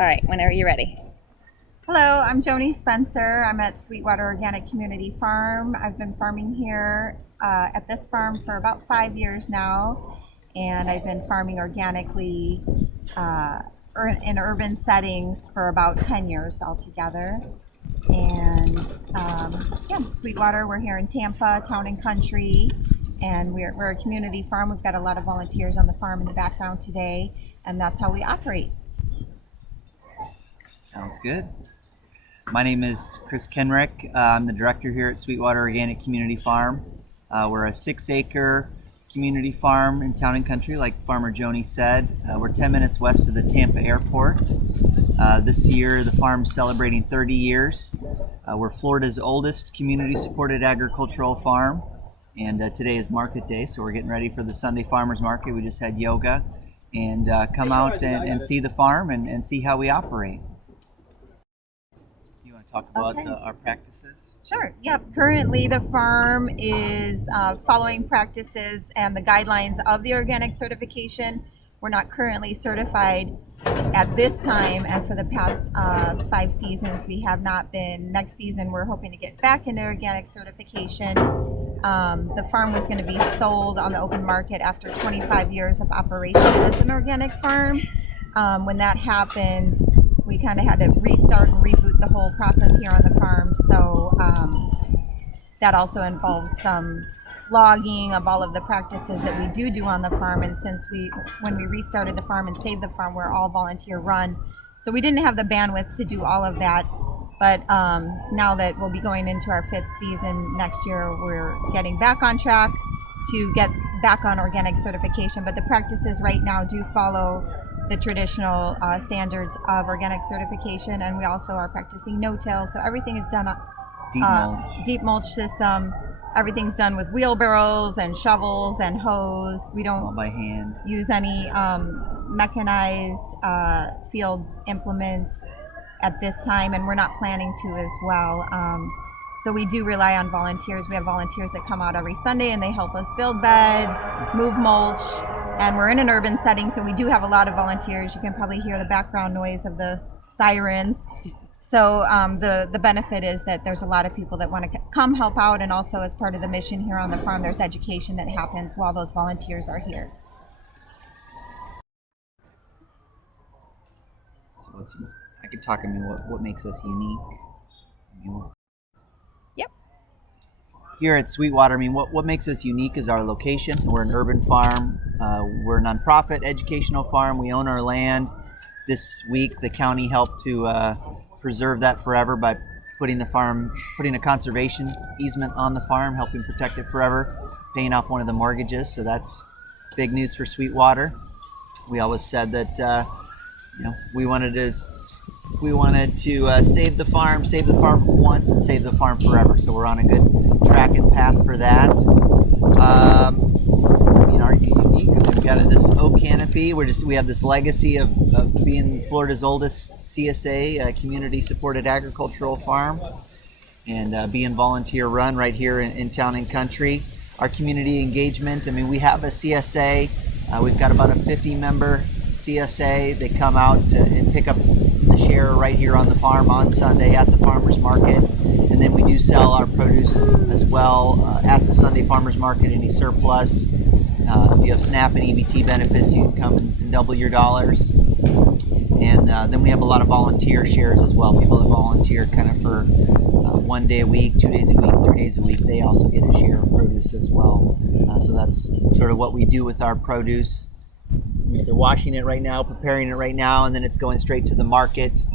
All right, whenever you're ready. Hello, I'm Joni Spencer. I'm at Sweetwater Organic Community Farm. I've been farming here at this farm for about 5 years now, and I've been farming organically in urban settings for about 10 years altogether. And Sweetwater, we're here in Tampa, town and country, and we're a community farm. We've got a lot of volunteers on the farm in the background today, and that's how we operate. Sounds good. My name is Chris Kenrick. I'm the director here at Sweetwater Organic Community Farm. We're a 6-acre community farm in town and country, like Farmer Joni said. We're 10 minutes west of the Tampa airport. This year, the farm's celebrating 30 years. We're Florida's oldest community-supported agricultural farm, and today is market day, so we're getting ready for the Sunday Farmers Market. We just had yoga, and come out and see the farm and see how we operate. Talk about our practices? Sure. Yep. Currently, the farm is following practices and the guidelines of the organic certification. We're not currently certified at this time, and for the past 5 seasons, we have not been. Next season, we're hoping to get back into organic certification. The farm was going to be sold on the open market after 25 years of operation as an organic farm. When that happens, we kind of had to restart and reboot the whole process here on the farm. So that also involves some logging of all of the practices that we do on the farm. And since when we restarted the farm and saved the farm, we're all volunteer run. So we didn't have the bandwidth to do all of that. But now that we'll be going into our 5th season next year, we're getting back on track to get back on organic certification. But the practices right now do follow the traditional standards of organic certification, and we also are practicing no-till. So everything is done deep mulch system. Everything's done with wheelbarrows and shovels and hose. We don't all by hand use any mechanized field implements at this time, and we're not planning to as well. So we do rely on volunteers. We have volunteers that come out every Sunday and they help us build beds, move mulch, and we're in an urban setting, so we do have a lot of volunteers. You can probably hear the background noise of the sirens. So the benefit is that there's a lot of people that want to come help out, and also as part of the mission here on the farm, there's education that happens while those volunteers are here. So I could talk what makes us unique. Yep. Here at Sweetwater, what makes us unique is our location. We're an urban farm. We're a nonprofit educational farm. We own our land. This week, the county helped to preserve that forever by putting a conservation easement on the farm, helping protect it forever, paying off one of the mortgages. So that's big news for Sweetwater. We always said that we wanted to save the farm once and save the farm forever. So we're on a good track and path for that. Are you unique? We've got this oak canopy. We have this legacy of being Florida's oldest CSA, community supported agricultural farm, and being volunteer run right here in town and country. Our community engagement, we have a CSA. We've got about a 50-member CSA. They come out and pick up the share right here on the farm on Sunday at the farmers market, and then we do sell our produce as well at the Sunday Farmers Market. Any surplus, if you have SNAP and EBT benefits, you can come and double your dollars. And then we have a lot of volunteer shares as well. People that volunteer kind of for 1 day a week, 2 days a week, 3 days a week, they also get a share of produce as well. So that's sort of what we do with our produce. They're washing it right now, preparing it right now, and then it's going straight to the market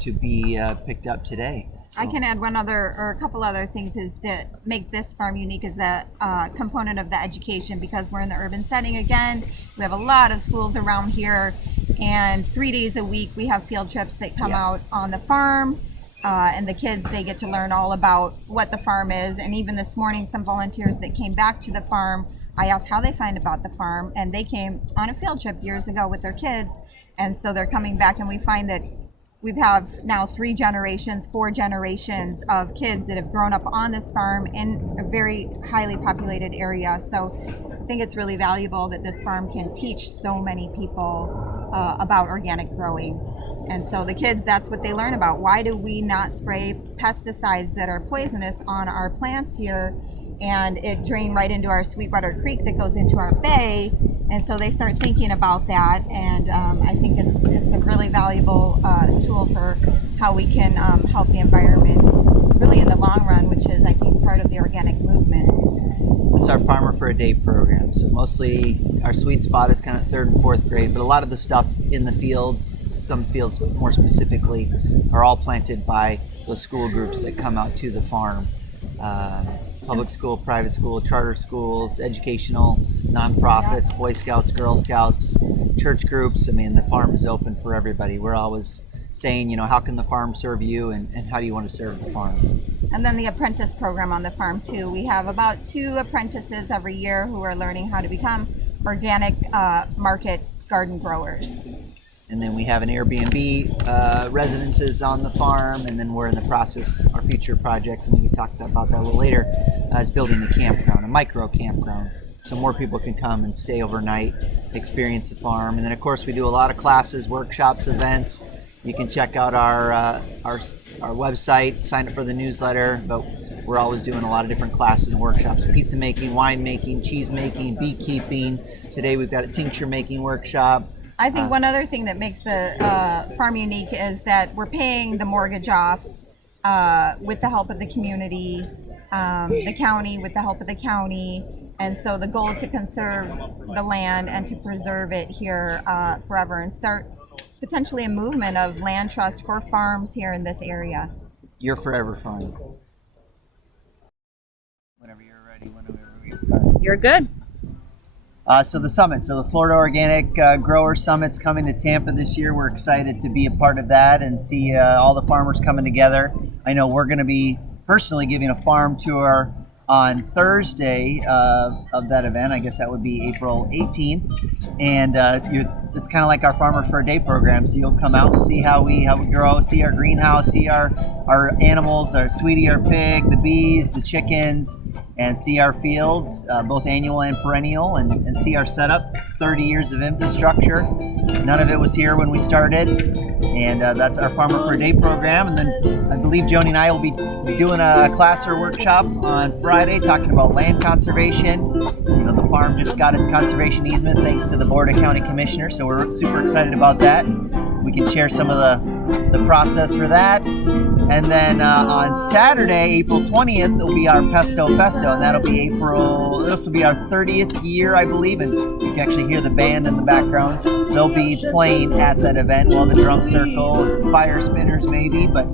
to be picked up today. So. I can add a couple other things is that make this farm unique is that component of the education, because we're in the urban setting again. We have a lot of schools around here, and 3 days a week we have field trips that come out on the farm, and the kids, they get to learn all about what the farm is. And even this morning, some volunteers that came back to the farm, I asked how they find about the farm, and they came on a field trip years ago with their kids, and so they're coming back, and we find that we have now 4 generations of kids that have grown up on this farm in a very highly populated area. So I think it's really valuable that this farm can teach so many people about organic growing. And so the kids, that's what they learn about. Why do we not spray pesticides that are poisonous on our plants here? And it drained right into our Sweetwater Creek that goes into our bay. And so they start thinking about that. And I think it's a really valuable tool for how we can help the environment really in the long run, which is, I think, part of the organic movement. It's our Farmer for a Day program. So mostly our sweet spot is kind of 3rd and 4th grade, but a lot of the stuff in the fields, some fields more specifically, are all planted by those school groups that come out to the farm. Public school, private school, charter schools, educational, nonprofits, Boy Scouts, Girl Scouts, church groups. I mean, the farm is open for everybody. We're always saying, you know, how can the farm serve you, and how do you want to serve the farm? And then the apprentice program on the farm too. We have about 2 apprentices every year who are learning how to become organic market garden growers. And then we have an Airbnb residences on the farm, and then we're in the process, our future projects, and we can talk about that a little later, is building a campground, a micro campground, so more people can come and stay overnight, experience the farm. And then of course we do a lot of classes, workshops, events. You can check out our website, sign up for the newsletter, but we're always doing a lot of different classes and workshops: pizza making, wine making, cheese making, beekeeping. Today we've got a tincture making workshop. I think one other thing that makes the farm unique is that we're paying the mortgage off with the help of the community, the county with the help of the county. And so the goal to conserve the land and to preserve it here forever, and start potentially a movement of land trust for farms here in this area. Your forever farm. Whenever you're ready, whenever we start. You're good. So the summit, so the Florida Organic Grower Summit's coming to Tampa this year. We're excited to be a part of that and see all the farmers coming together. I know we're going to be personally giving a farm tour on Thursday of that event. I guess that would be April 18th. And it's kind of like our Farmer for a Day program. So you'll come out and see how we grow, see our greenhouse, see our animals, our Sweetie, our pig, the bees, the chickens, and see our fields, both annual and perennial, and see our setup. 30 years of infrastructure. None of it was here when we started. And that's our Farmer for a Day program. And then I believe Joni and I will be doing a class or workshop on Friday talking about land conservation. You know, the farm just got its conservation easement thanks to the Board of County Commissioners, so we're super excited about that. We can share some of the process for that. And then on Saturday, April 20th, will be our Pesto Festo, and this will be our 30th year, I believe, and you can actually hear the band in the background. They'll be playing at that event. We'll have a drum circle and some fire spinners maybe, but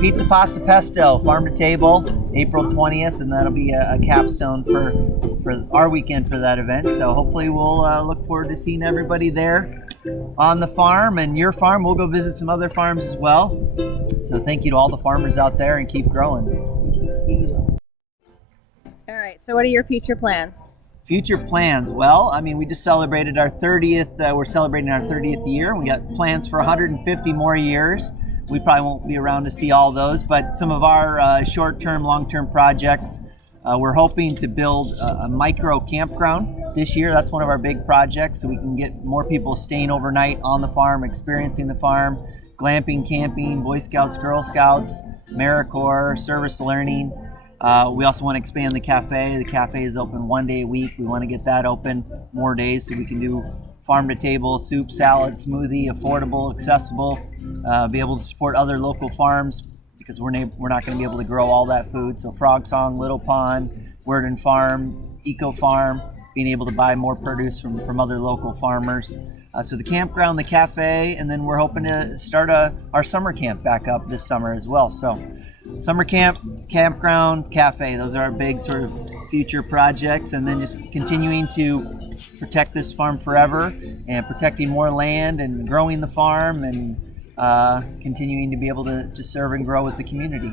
pizza, pasta, pesto, farm to table, April 20th, and that'll be a capstone for our weekend for that event. So hopefully we'll look forward to seeing everybody there on the farm and your farm. We'll go visit some other farms as well. So thank you to all the farmers out there, and keep growing. All right, so what are your future plans? Future plans. Well, I mean, we just celebrated our 30th, we're celebrating our 30th year. We got plans for 150 more years. We probably won't be around to see all those, but some of our short-term, long-term projects, we're hoping to build a micro campground this year. That's one of our big projects, so we can get more people staying overnight on the farm, experiencing the farm, glamping, camping, Boy Scouts, Girl Scouts, AmeriCorps, service learning. We also want to expand the cafe. The cafe is open 1 day a week. We want to get that open more days so we can do farm to table, soup, salad, smoothie, affordable, accessible, be able to support other local farms, because we're not going to be able to grow all that food. So Frog Song, Little Pond, Word and Farm, Eco Farm, being able to buy more produce from other local farmers. So the campground, the cafe, and then we're hoping to start our summer camp back up this summer as well. So summer camp, campground, cafe, those are our big sort of future projects. And then just continuing to protect this farm forever, and protecting more land and growing the farm, and continuing to be able to serve and grow with the community.